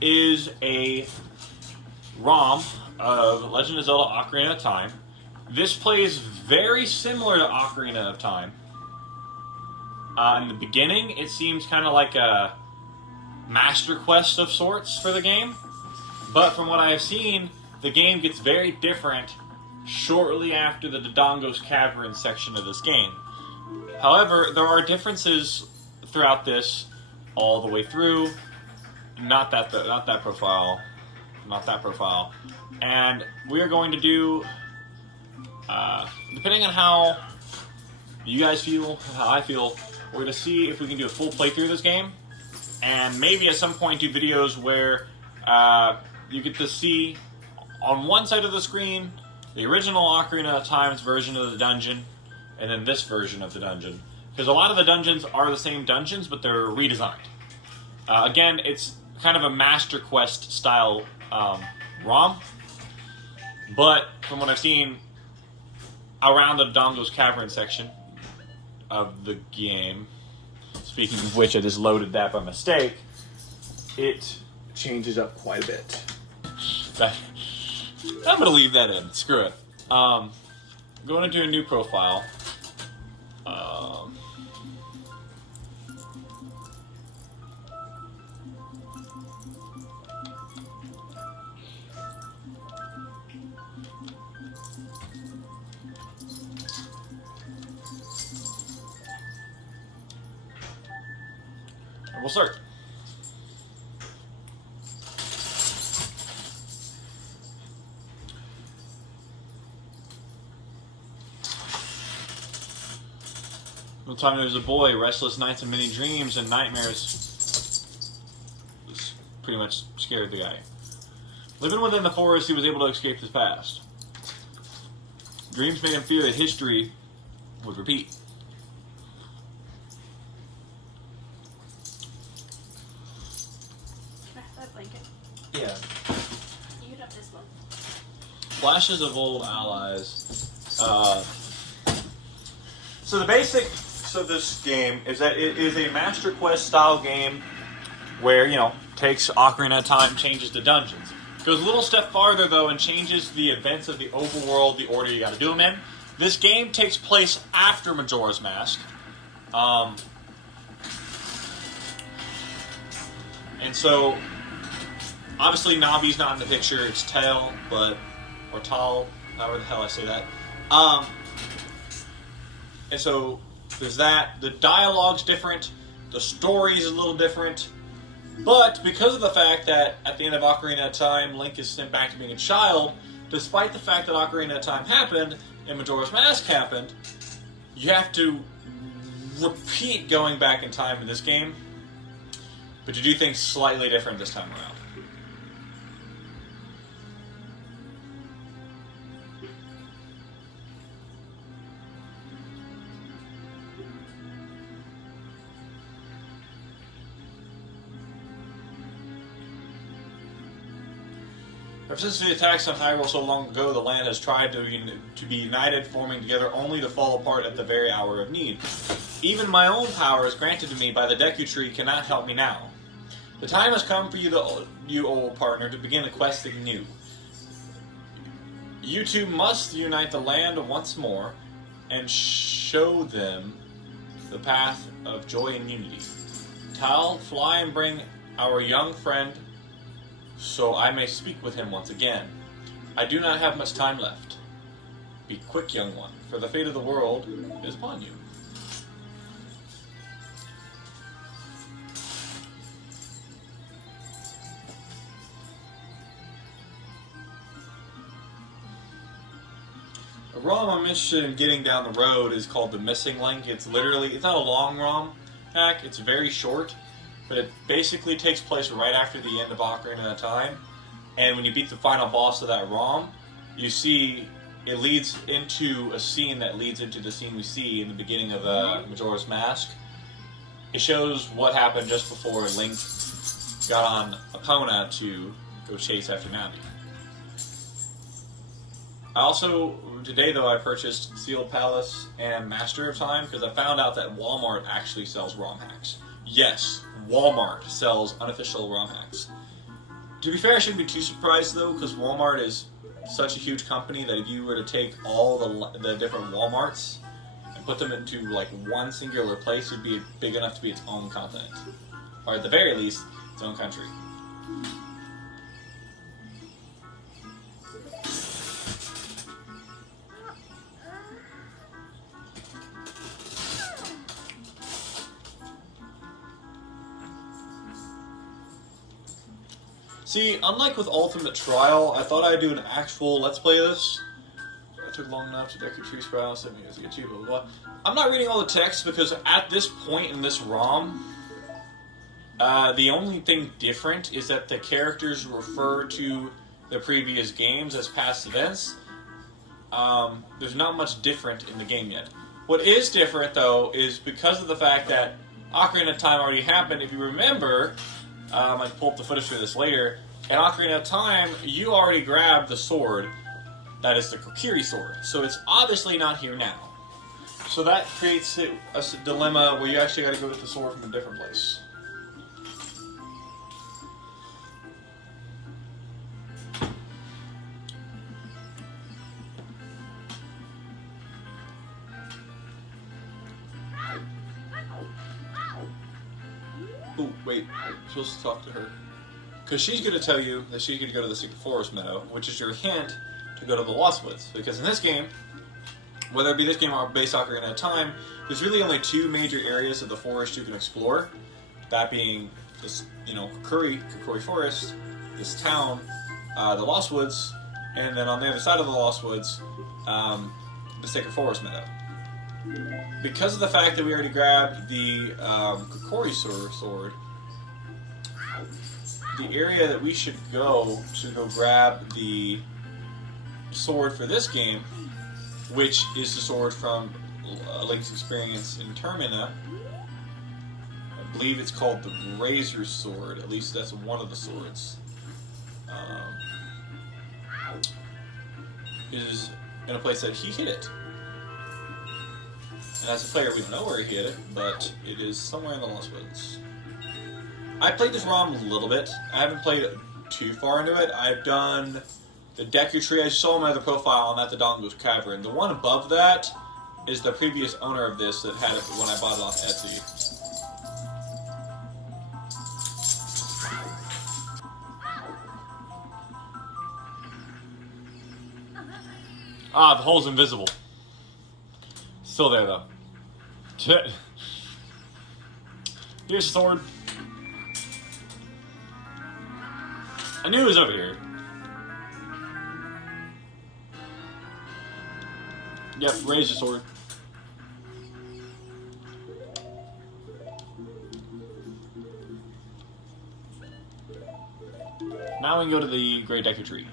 is a ROM of Legend of Zelda Ocarina of Time. This plays very similar to Ocarina of Time. In the beginning, it seems kind of like a master quest of sorts for the game. But from what I have seen, the game gets very different shortly after the Dodongo's Cavern section of this game. However, there are differences throughout this all the way through. Not that profile. And we are going to do, depending on how you guys feel, how I feel, we're going to see if we can do a full playthrough of this game. And maybe at some point do videos where you get to see on one side of the screen the original Ocarina of Time's version of the dungeon, and then this version of the dungeon. Because a lot of the dungeons are the same dungeons, but they're redesigned. Again, it's kind of a Master Quest style ROM, but from what I've seen around the Dodongo's Cavern section of the game, speaking of which, I just loaded that by mistake, it changes up quite a bit. I'm going to leave that in. Screw it. I'm going to do a new profile. And we'll start. One time there was a boy, restless nights and many dreams and nightmares. This pretty much scared the guy. Living within the forest, he was able to escape his past. Dreams made him fear that history would repeat. That blanket. Yeah. You get up this one. Flashes of old allies. So the basics of this game is that it is a Master Quest style game where, takes Ocarina of Time, changes the dungeons. Goes a little step farther, though, and changes the events of the overworld, the order you gotta do them in. This game takes place after Majora's Mask. And so, obviously Navi's not in the picture, it's Tal, or Tal, however the hell I say that. And so, there's that. The dialogue's different. The story's a little different. But because of the fact that at the end of Ocarina of Time, Link is sent back to being a child, despite the fact that Ocarina of Time happened and Majora's Mask happened, you have to repeat going back in time in this game. But you do things slightly different this time around. Ever since the attacks on Hyrule so long ago, the land has tried to be united, forming together only to fall apart at the very hour of need. Even my own powers granted to me by the Deku Tree cannot help me now. The time has come for you old partner, to begin a quest anew. You two must unite the land once more and show them the path of joy and unity. Tal, fly and bring our young friend so I may speak with him once again. I do not have much time left. Be quick, young one, for the fate of the world is upon you. A ROM I'm interested in getting down the road is called The Missing Link. It's not a long ROM hack, it's very short. But it basically takes place right after the end of Ocarina of Time. And when you beat the final boss of that ROM, you see it leads into a scene that leads into the scene we see in the beginning of Majora's Mask. It shows what happened just before Link got on Epona to go chase after Navi. Today though, I purchased Sealed Palace and Master of Time because I found out that Walmart actually sells ROM hacks. Yes, Walmart sells unofficial ROM hacks. To be fair, I shouldn't be too surprised though, because Walmart is such a huge company that if you were to take all the different Walmarts and put them into like one singular place, it would be big enough to be its own continent, or at the very least, its own country. See, unlike with Ultimate Trial, I thought I'd do an actual Let's Play of this. It took long enough to Deku Tree Sprout, 7 years to get you, blah, blah, blah. I'm not reading all the text because at this point in this ROM, the only thing different is that the characters refer to the previous games as past events. There's not much different in the game yet. What is different, though, is because of the fact that Ocarina of Time already happened. If you remember, I can pull up the footage for this later. In Ocarina of Time, you already grabbed the sword. That is the Kokiri sword. So it's obviously not here now. So that creates a dilemma where you actually got to go get the sword from a different place. Oh, wait. I'm supposed to talk to her. Because she's going to tell you that she's going to go to the Secret Forest Meadow, which is your hint to go to the Lost Woods. Because in this game, whether it be this game or base Ocarina of Time, there's really only two major areas of the forest you can explore. That being this, Kokiri Forest, this town, the Lost Woods, and then on the other side of the Lost Woods, the Sacred Forest Meadow. Because of the fact that we already grabbed the Kokiri sword, the area that we should go to grab the sword for this game, which is the sword from Link's Experience in Termina. I believe it's called the Razor Sword. At least that's one of the swords. Is in a place that he hid it. And as a player, we don't know where he hid it, but it is somewhere in the Lost Woods. I played this ROM a little bit. I haven't played too far into it. I've done the Deku Tree. I saw my other profile on that, the Dongo's Cavern. The one above that is the previous owner of this that had it when I bought it off Etsy. Ah, the hole's invisible. Still there, though. Here's the sword. I knew it was over here. Yep, Razor Sword. Now we can go to the Great Deku Tree.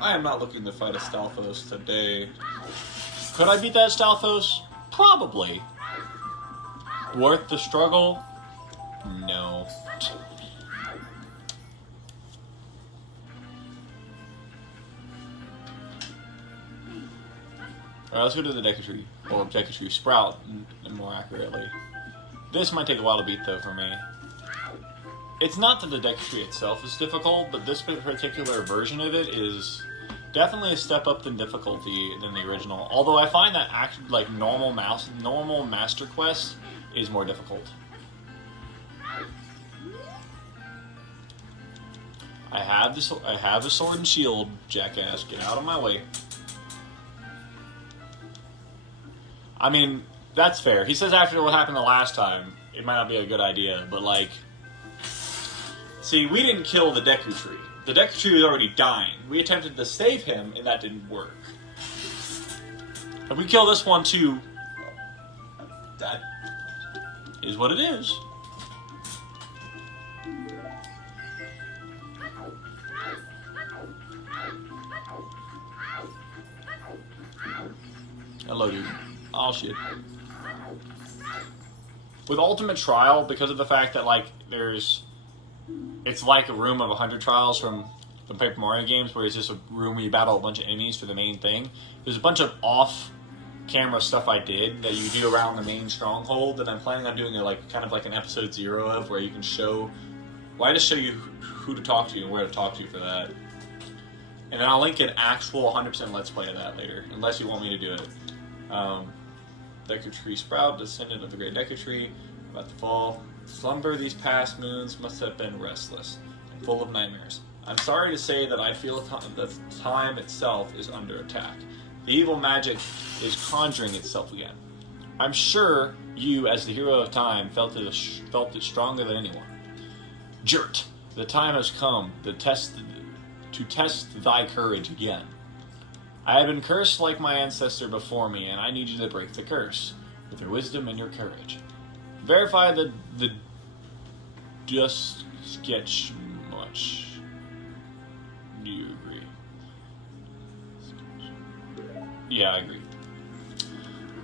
I am not looking to fight a Stalfos today. Could I beat that Stalfos? Probably. Worth the struggle? No. Alright, let's go to the Deku Tree. Or Deku Tree Sprout, more accurately. This might take a while to beat, though, for me. It's not that the Deku Tree itself is difficult, but this particular version of it is definitely a step up in difficulty than the original. Although I find that normal Master Quest is more difficult. I have the sword and shield, jackass. Get out of my way. I mean, that's fair. He says after what happened the last time, it might not be a good idea, but see, we didn't kill the Deku Tree. The Deku Tree was already dying. We attempted to save him, and that didn't work. If we kill this one too, that is what it is. Hello, dude. Oh, shit. With Ultimate Trial, because of the fact that, it's like a room of 100 trials from the Paper Mario games, where it's just a room where you battle a bunch of enemies for the main thing. There's a bunch of camera stuff I did that you do around the main stronghold that I'm planning on doing kind of like an episode 0 of, where you can show, well, I just show you who to talk to and where to talk to for that. And then I'll link an actual 100% Let's Play of that later, unless you want me to do it. Deku Tree Sprout, descendant of the Great Deku Tree, about to fall. Slumber these past moons must have been restless and full of nightmares. I'm sorry to say that I feel that time itself is under attack. The evil magic is conjuring itself again. I'm sure you, as the hero of time, felt it stronger than anyone. Jurt, the time has come to test thy courage again. I have been cursed like my ancestor before me, and I need you to break the curse with your wisdom and your courage. Verify the just sketch much. Do you agree? Yeah, I agree.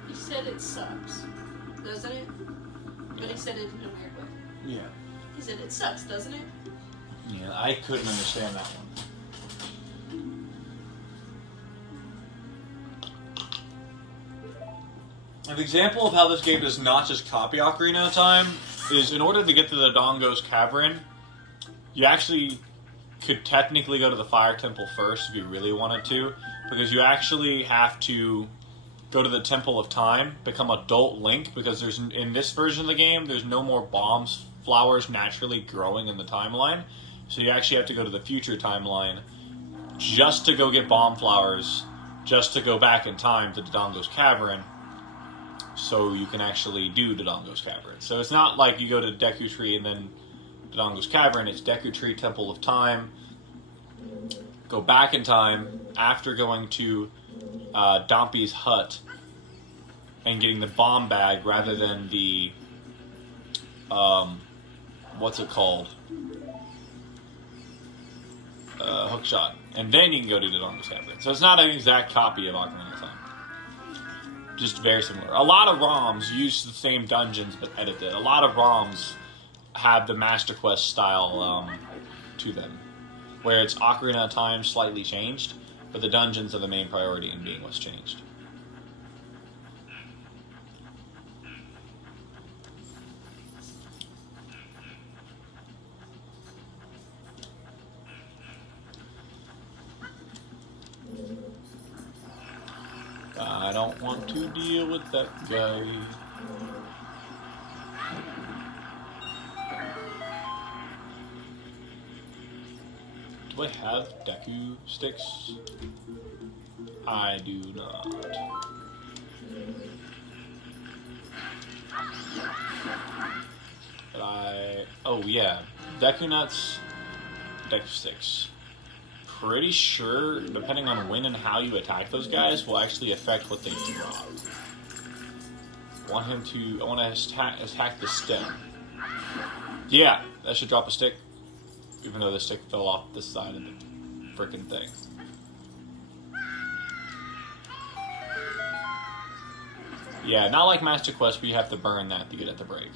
He said it sucks, doesn't it? But he said it in a weird way. Yeah. He said it sucks, doesn't it? Yeah, I couldn't understand that one. An example of how this game does not just copy Ocarina of Time is, in order to get to the Dodongo's Cavern, you actually could technically go to the Fire Temple first if you really wanted to, because you actually have to go to the Temple of Time, become Adult Link, because in this version of the game, there's no more bombs, flowers naturally growing in the timeline, so you actually have to go to the future timeline just to go get bomb flowers, just to go back in time to Dodongo's Cavern, so you can actually do Dodongo's Cavern. So it's not like you go to Deku Tree and then Dodongo's Cavern. It's Deku Tree, Temple of Time, go back in time after going to Dompy's hut and getting the bomb bag rather than the what's it called? Hook shot. And then you can go to Dodongo's Cavern. So it's not an exact copy of Ocarina of Time. Just very similar. A lot of ROMs use the same dungeons but edit it. A lot of ROMs have the Master Quest style to them, where it's Ocarina of Time slightly changed, but the dungeons are the main priority in being what's changed. I don't want to deal with that guy. Do I have Deku sticks? I do not. But oh yeah, Deku nuts, Deku sticks. Pretty sure, depending on when and how you attack those guys, will actually affect what they drop. I want to attack the stem. Yeah, that should drop a stick. Even though the stick fell off this side of the frickin' thing. Yeah, not like Master Quest where you have to burn that to get it to break.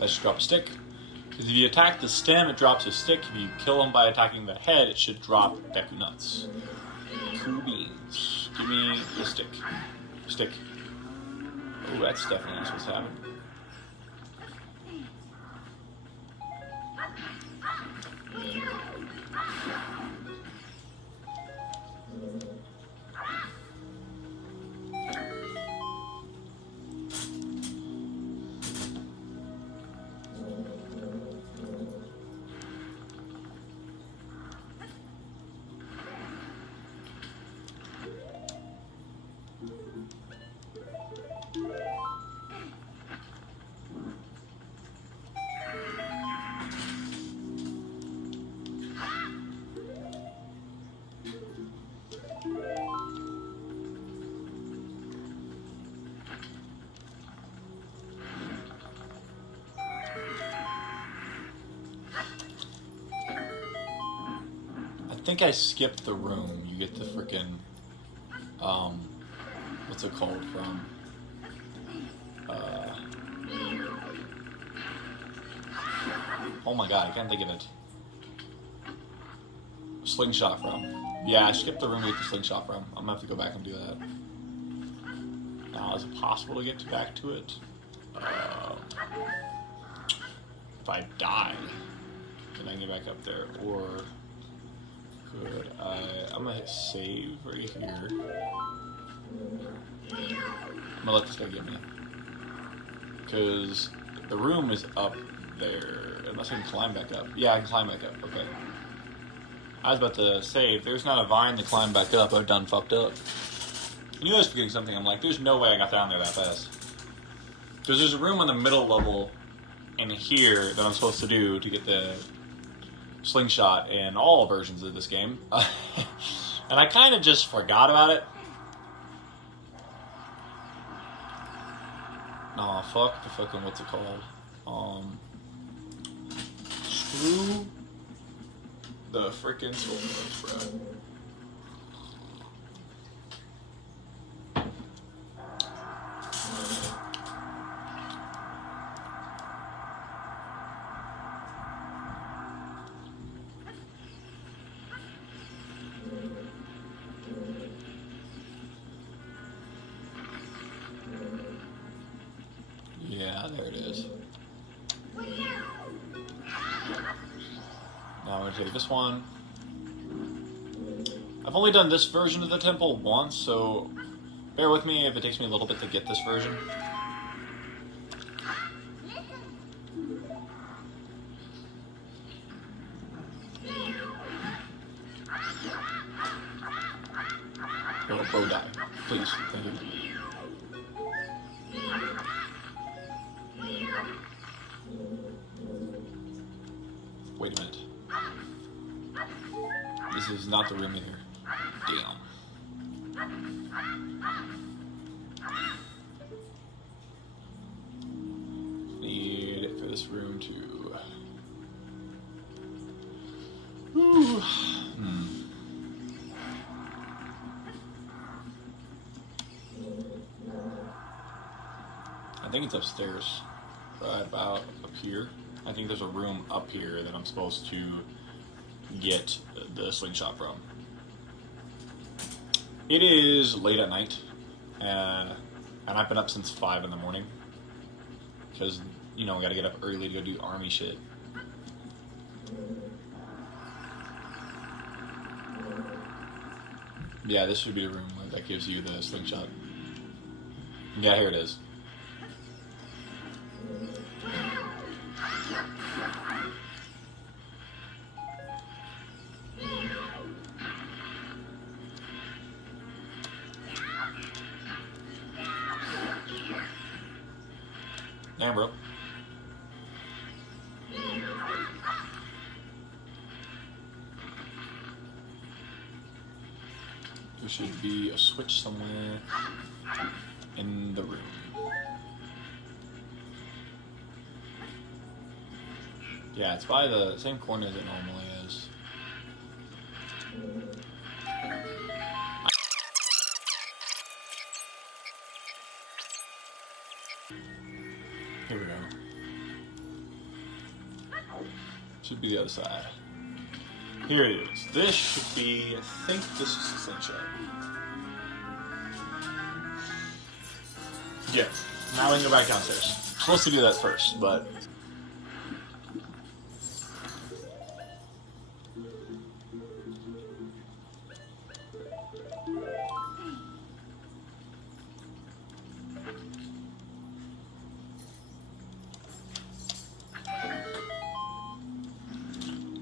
That should drop a stick. Because if you attack the stem, it drops a stick. If you kill him by attacking the head, it should drop Deku nuts. Cool beans. Give me the stick. Stick. Oh, that's definitely not supposed to happen. think I skipped the room. You get the freaking, what's it called from? Oh my god, I can't think of it. Slingshot from. Yeah, I skipped the room to get the slingshot from. I'm gonna have to go back and do that. Now, is it possible to get back to it? If I die, can I get back up there? Or could I'm gonna hit save right here. I'm gonna let this guy get me. Because the room is up there. Unless I can climb back up. Yeah, I can climb back up. Okay. I was about to say, if there's not a vine to climb back up, I've done fucked up. I knew I was forgetting something. I'm like, there's no way I got down there that fast. Because there's a room on the middle level in here that I'm supposed to do to get the slingshot in all versions of this game. And I kind of just forgot about it. Nah, fuck the fucking, what's it called? Screw the freaking soul, bro. Yeah, there it is. Now I'm going to take this one. I've only done this version of the temple once, so bear with me if it takes me a little bit to get this version. Oh, bro, die. Please. Thank you. Wait a minute. This is not the room either. Damn. Need it for this room to... Ooh. I think it's upstairs. Right about up here. I think there's a room up here that I'm supposed to get the slingshot from. It is late at night, and I've been up since 5 in the morning because, you know, we gotta get up early to go do army shit. Yeah, this should be the room that gives you the slingshot. Yeah, here it is. Damn, bro. There should be a switch somewhere in the room. Yeah, it's by the same corner as it normally is. Here we go. Should be the other side. Here it is. This should be, I think this is the slingshot. Yeah. Now we can go back downstairs. I'm supposed to do that first, but...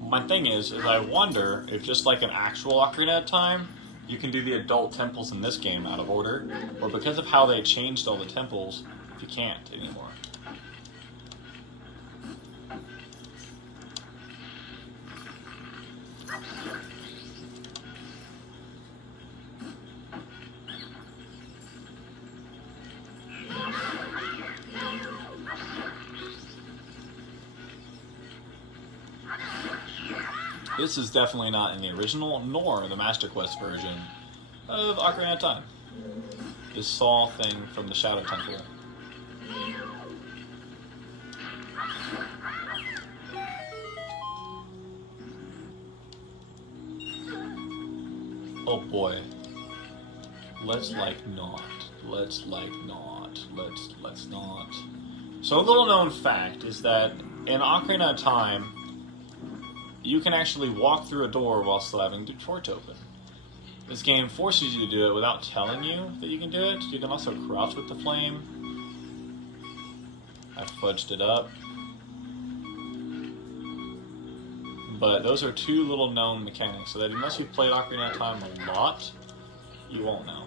My thing is I wonder if just like an actual Ocarina of Time, you can do the adult temples in this game out of order, or because of how they changed all the temples, if you can't anymore. This is definitely not in the original, nor the Master Quest version of Ocarina of Time. This saw thing from the Shadow Temple. Oh boy. Let's not. Let's not. So a little known fact is that in Ocarina of Time, you can actually walk through a door while still having the torch open. This game forces you to do it without telling you that you can do it. You can also crouch with the flame. I fudged it up. But those are two little known mechanics, so that unless you've played Ocarina of Time a lot, you won't know.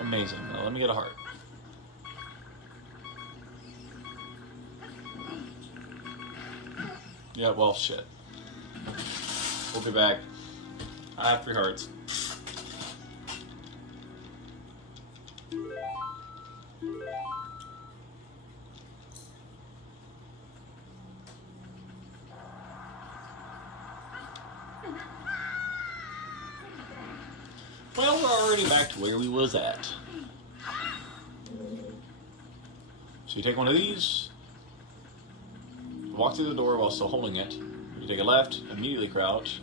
Amazing. Now let me get a heart. Yeah, well, shit. We'll be back. I have 3 hearts. Well, we're already back to where we was at. So you take one of these, walk through the door while still holding it. You take a left, immediately crouch.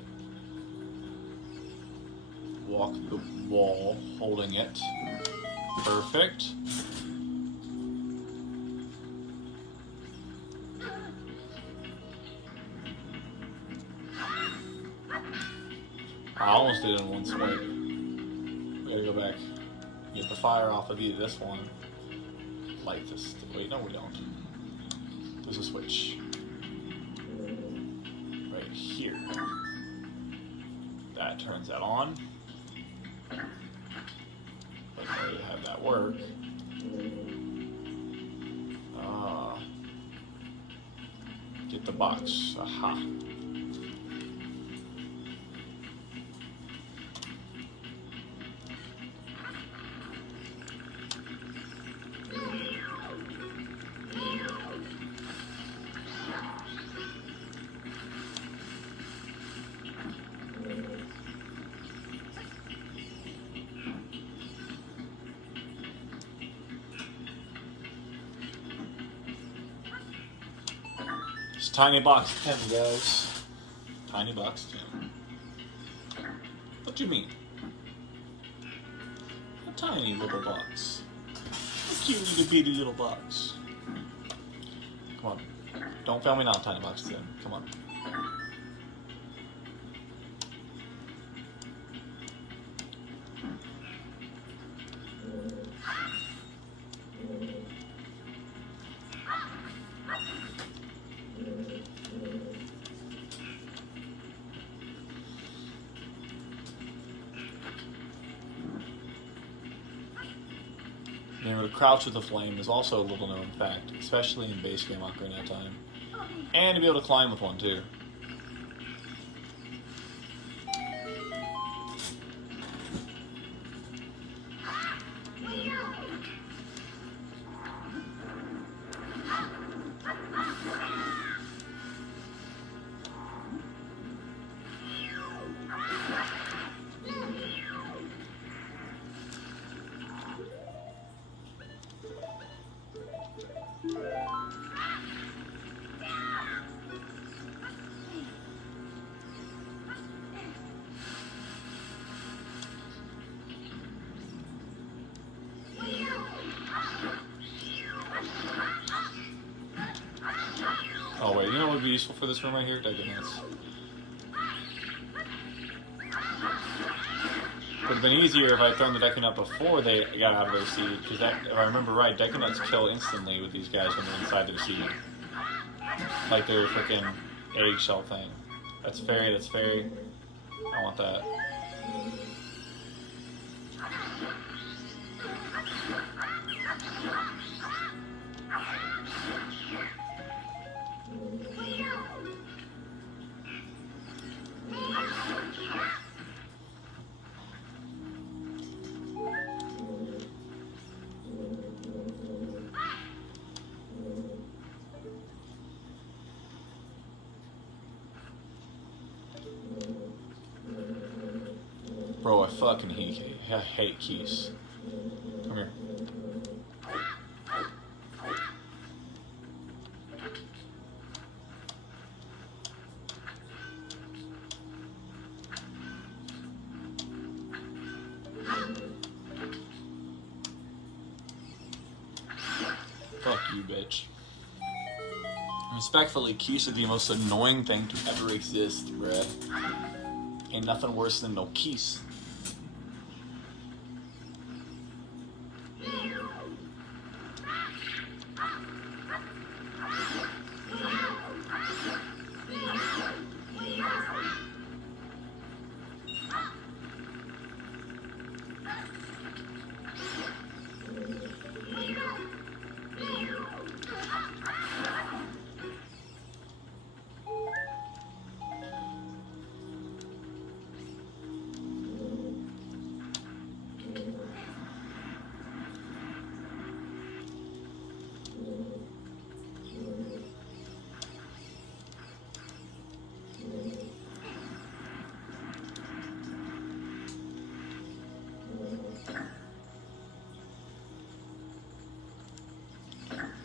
Walk the wall, holding it. Perfect. I almost did it in one swipe. We gotta go back. Get the fire off of this one. Light this. Wait, no, we don't. There's a switch. Right here. That turns that on. But in order to have that work, get the box. Aha. It's tiny box 10, guys. Tiny box 10. What do you mean? A tiny little box. A cute little bitty little box. Come on. Don't fail me now, tiny box 10. Come on. Being able to crouch with the flame is also a little known fact, especially in base game Ocarina of Time. And to be able to climb with one too. Oh wait, you know what would be useful for this room right here? Deku Nuts. Would have been easier if I had thrown the Deku Nut before they got out of their seed, because if I remember right, Deku Nuts kill instantly with these guys when they're inside their seed. Like their freaking eggshell thing. That's fairy, that's fairy. I want that. Bro, I fucking hate keys. Come here. Fuck you, bitch. Respectfully, keys are the most annoying thing to ever exist, bruh. Ain't nothing worse than no keys.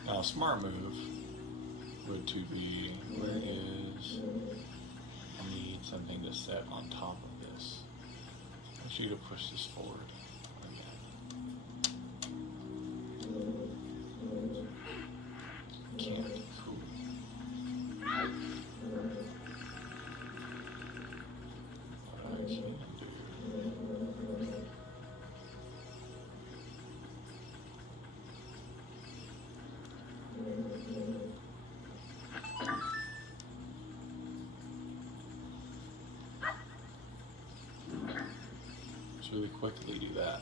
Now, a smart move would to be, where is, I need something to set on top of this. I want you to push this forward again. Can't. Cool. What I can do. Really quickly do that.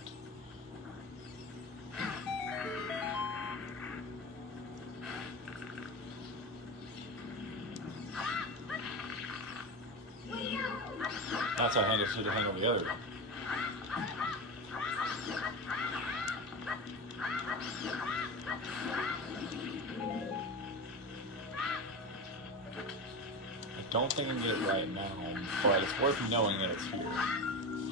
That's how I should have handled the other one. I don't think I can get it right now, but it's worth knowing that it's here.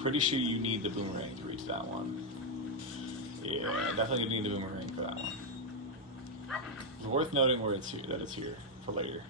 Pretty sure you need the boomerang to reach that one. Yeah, definitely need the boomerang for that one. It's worth noting where it's here, that it's here for later.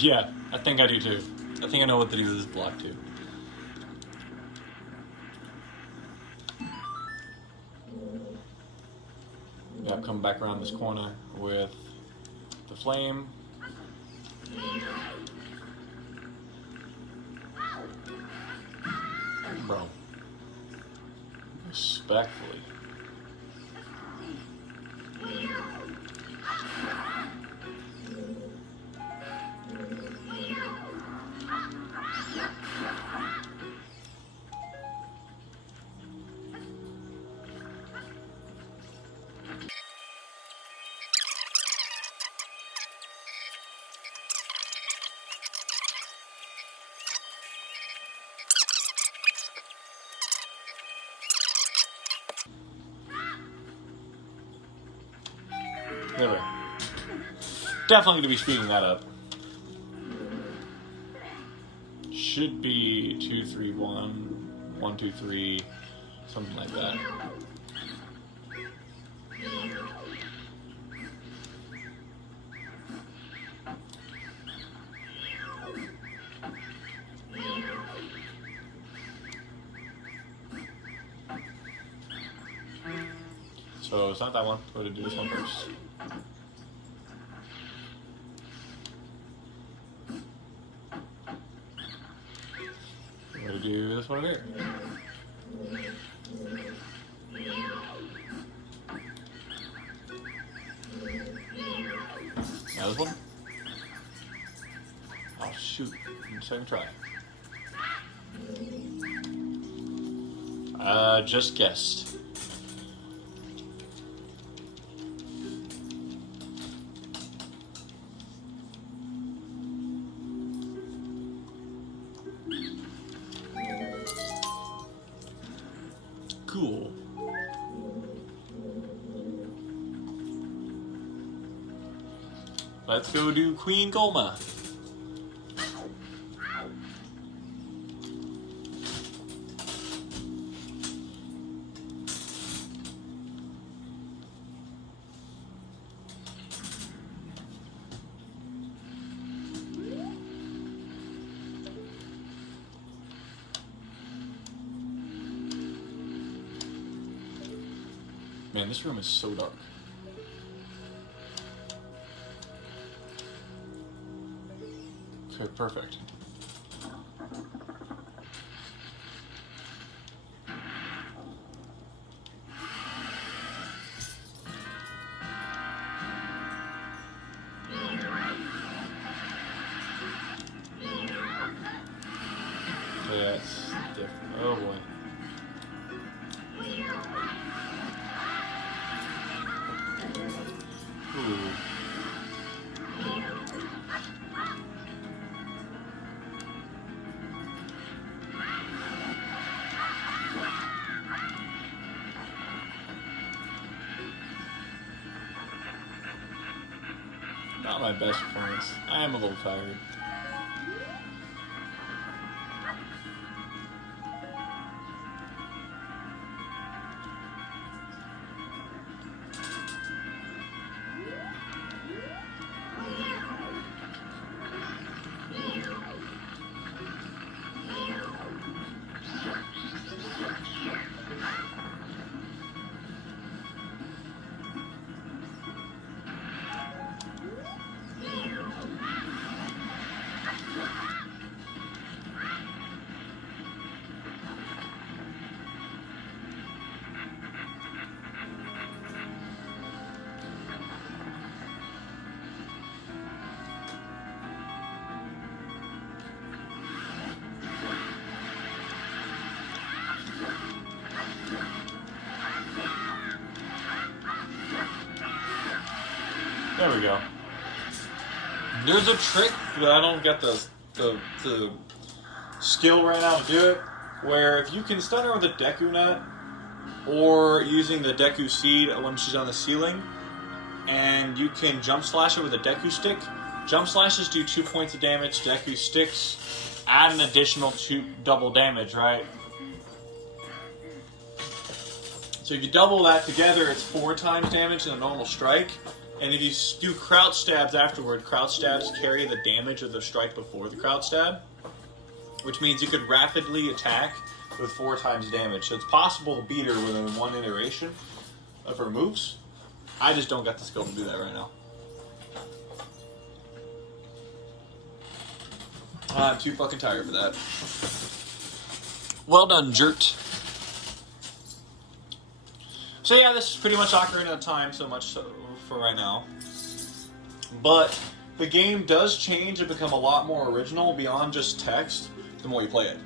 Yeah, I think I do too. I think I know what to do with this block too. Yeah, I'm coming back around this corner with the flame. Bro. Respectfully. There we go. Definitely going to be speeding that up. Should be 2, 3, 1, 1, 2, 3, something like that. So it's not that one. We're going to do this one first. We're going to do this one here. Now this one. Oh shoot. Second try. Just guessed. Cool. Let's go do Queen Gulma. Man, this room is so dark. Okay, perfect. Yeah, it's different. Oh boy. Ooh. Not my best performance. I am a little tired. There we go. There's a trick, but I don't get the skill right now to do it, where if you can stun her with a Deku nut, or using the Deku seed when she's on the ceiling, and you can jump slash her with a Deku stick. Jump slashes do 2 points of damage, Deku sticks add an additional 2 double damage, right? So if you double that together, it's 4 times damage in a normal strike. And if you do crouch stabs afterward, crouch stabs carry the damage of the strike before the crouch stab, which means you could rapidly attack with 4 times damage. So it's possible to beat her within one iteration of her moves. I just don't got the skill to do that right now. I'm too fucking tired for that. Well done, Jert. So yeah, this is pretty much Ocarina of Time, so much so for right now. But the game does change and become a lot more original beyond just text the more you play it.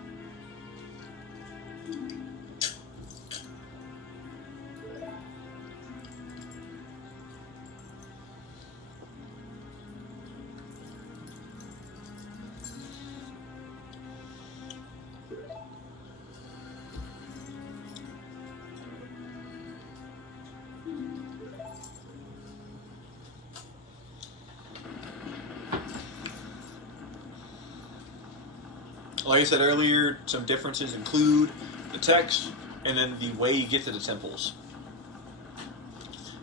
Like I said earlier, some differences include the text and then the way you get to the temples.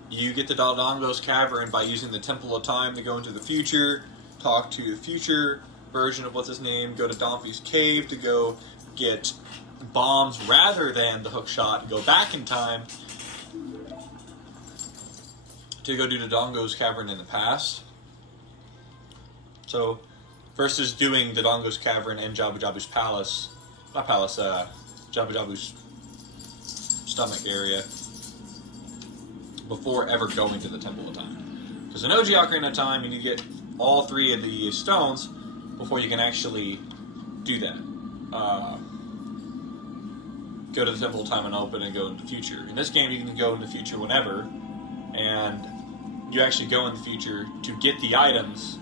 you get the Dodongo's Cavern by using the Temple of Time to go into the future, talk to the future version of what's his name, go to Domphy's Cave to go get bombs rather than the hook shot, go back in time to go do Dodongo's Cavern in the past. So, versus doing Dodongo's Cavern and Jabu Jabu's palace, not palace, Jabu Jabu's stomach area, before ever going to the Temple of Time. Because in OG Ocarina of Time, you need to get all 3 of the stones before you can actually do that. Go to the Temple of Time and open and go into the future. In this game, you can go in the future whenever, and you actually go in the future to get the items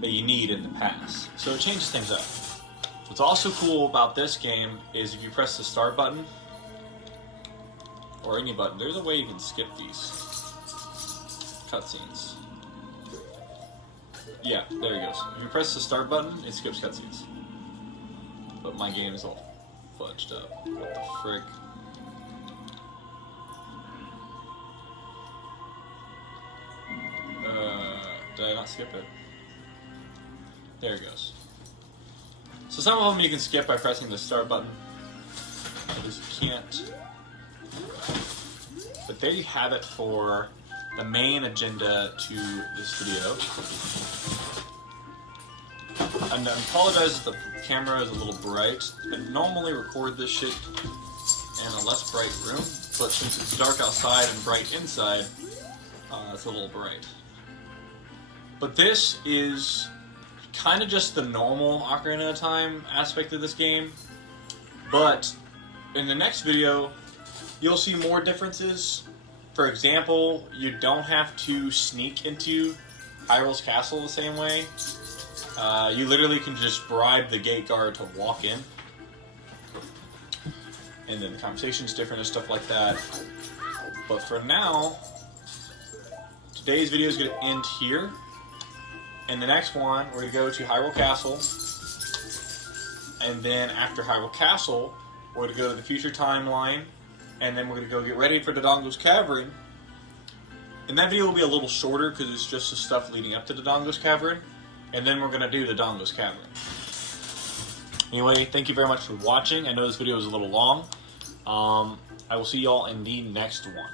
that you need in the past. So it changes things up. What's also cool about this game is if you press the start button, or any button, there's a way you can skip these cutscenes. Yeah, there it goes. If you press the start button, it skips cutscenes. But my game is all fudged up. What the frick? Did I not skip it? There it goes. So some of them you can skip by pressing the start button. Others you can't. But there you have it for the main agenda to this video. And I apologize if the camera is a little bright. I normally record this shit in a less bright room, but since it's dark outside and bright inside, it's a little bright. But this is kind of just the normal Ocarina of Time aspect of this game. But in the next video, you'll see more differences. For example, you don't have to sneak into Hyrule's castle the same way. You literally can just bribe the gate guard to walk in. And then the conversation's different and stuff like that. But for now, today's video is going to end here. And the next one, we're going to go to Hyrule Castle. And then after Hyrule Castle, we're going to go to the future timeline. And then we're going to go get ready for Dodongo's Cavern. And that video will be a little shorter because it's just the stuff leading up to Dodongo's Cavern. And then we're going to do Dodongo's Cavern. Anyway, thank you very much for watching. I know this video is a little long. I will see y'all in the next one.